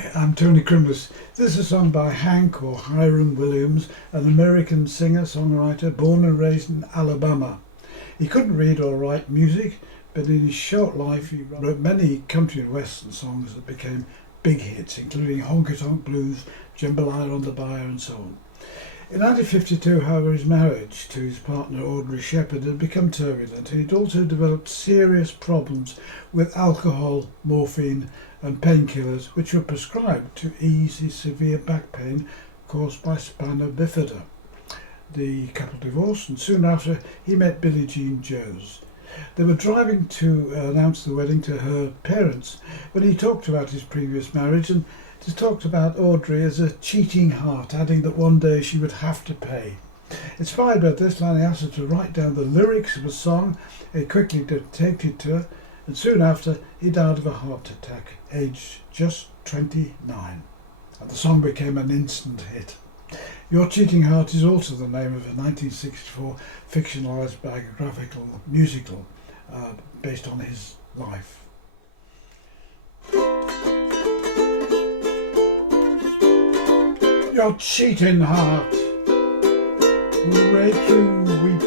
Hi, I'm Tony Crimlis. This is a song by Hank or Hiram Williams, an American singer-songwriter born and raised in Alabama. He couldn't read or write music, but in his short life he wrote many country and western songs that became big hits, including Honky Tonk Blues, Jambalaya on the Bayou and so on. In 1952, however, his marriage to his partner Audrey Shepherd had become turbulent, and he'd also developed serious problems with alcohol, morphine and painkillers, which were prescribed to ease his severe back pain caused by spina bifida. The couple divorced, and soon after he met Billie Jean Jones. They were driving to announce the wedding to her parents when he talked about his previous marriage and just talked about Audrey as a cheating heart, adding that one day she would have to pay. Inspired by this, Lanny asked her to write down the lyrics of a song. He quickly dictated to her, and soon after he died of a heart attack, aged just 29. And the song became an instant hit. Your Cheating Heart is also the name of a 1964 fictionalised biographical musical based on his life. Your cheating heart will make you weep.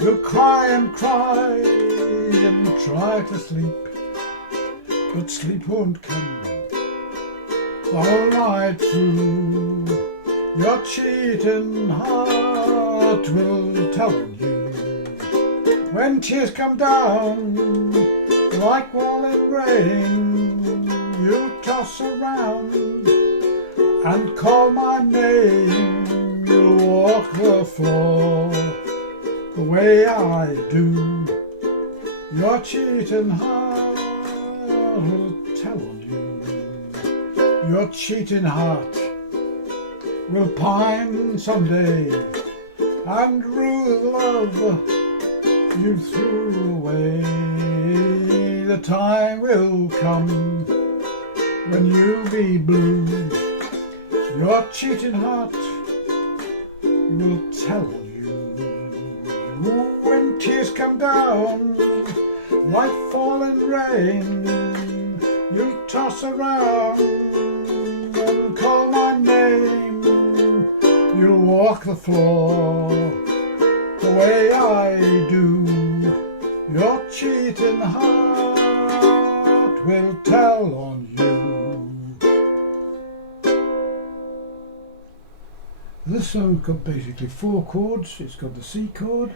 You'll cry and cry and try to sleep, but sleep won't come all night through. Your cheating heart will tell you when tears come down like falling rain. You toss around and call my name. You'll walk the floor the way I do. Your cheating heart will tell on you. Your cheating heart will pine someday and rue the love you threw away. The time will come when you'll be blue. Your cheating heart will tell you when tears come down like falling rain. You'll toss around and call my name. You'll walk the floor the way I do. Your cheating heart will tell on you. This song's got basically 4 chords. It's got the C chord,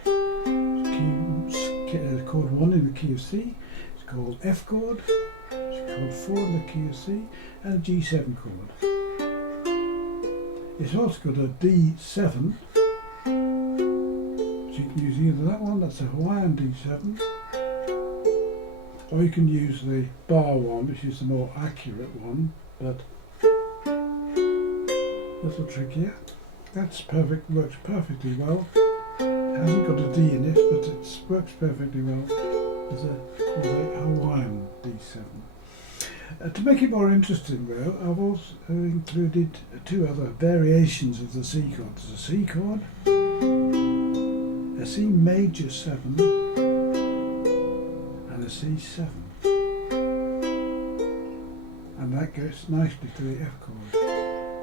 chord 1 in the key of C. It's called F chord, it's chord 4 in the key of C, and a G7 chord. It's also got a D7, so you can use either that one, that's a Hawaiian D7, or you can use the bar one, which is the more accurate one, but a little trickier. That's perfect, works perfectly well. It hasn't got a D in it, but it works perfectly well as a Hawaiian D7. To make it more interesting though, I've also included 2 other variations of the C chord. There's a C chord, a C major 7 and a C7. And that goes nicely to the F chord.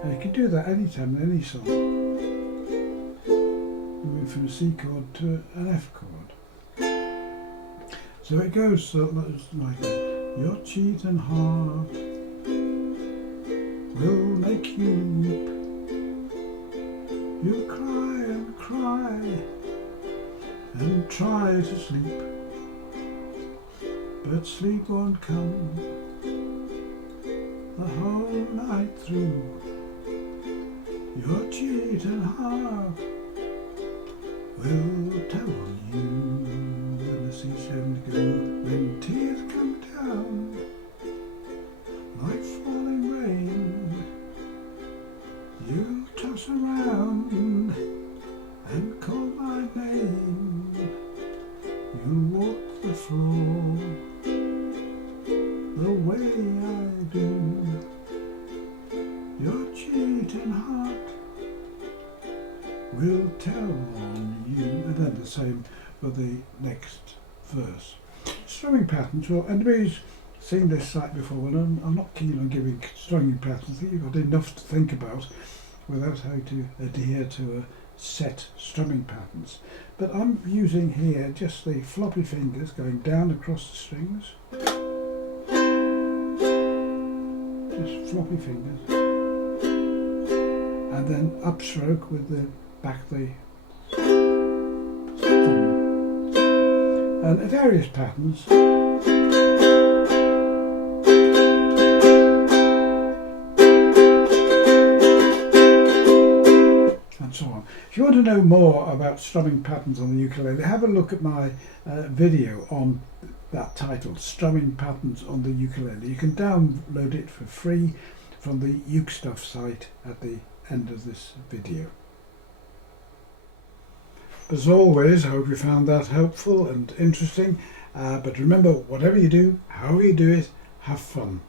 And you can do that anytime in any song. Move from a C chord to an F chord. So it goes like that. Your cheating heart will make you weep. You'll cry and cry and try to sleep, but sleep won't come the whole night through. Your cheating heart will tell on you. When the C7 go, when tears come down like falling rain, you'll toss around and call my name. You'll walk the floor the way I do. Your cheating heart will tell on you. And then the same for the next verse. Strumming patterns, well, and these seen this site before, and I'm not keen on giving strumming patterns. I think you've got enough to think about without having to adhere to a set strumming patterns. But I'm using here just the floppy fingers going down across the strings. Just floppy fingers. And then upstroke with the back the thumb. And various patterns. And so on. If you want to know more about strumming patterns on the ukulele, have a look at my video on that title, Strumming Patterns on the Ukulele. You can download it for free from the UkeStuff site at the end of this video. As always, I hope you found that helpful and interesting. But remember, whatever you do, however you do it, have fun.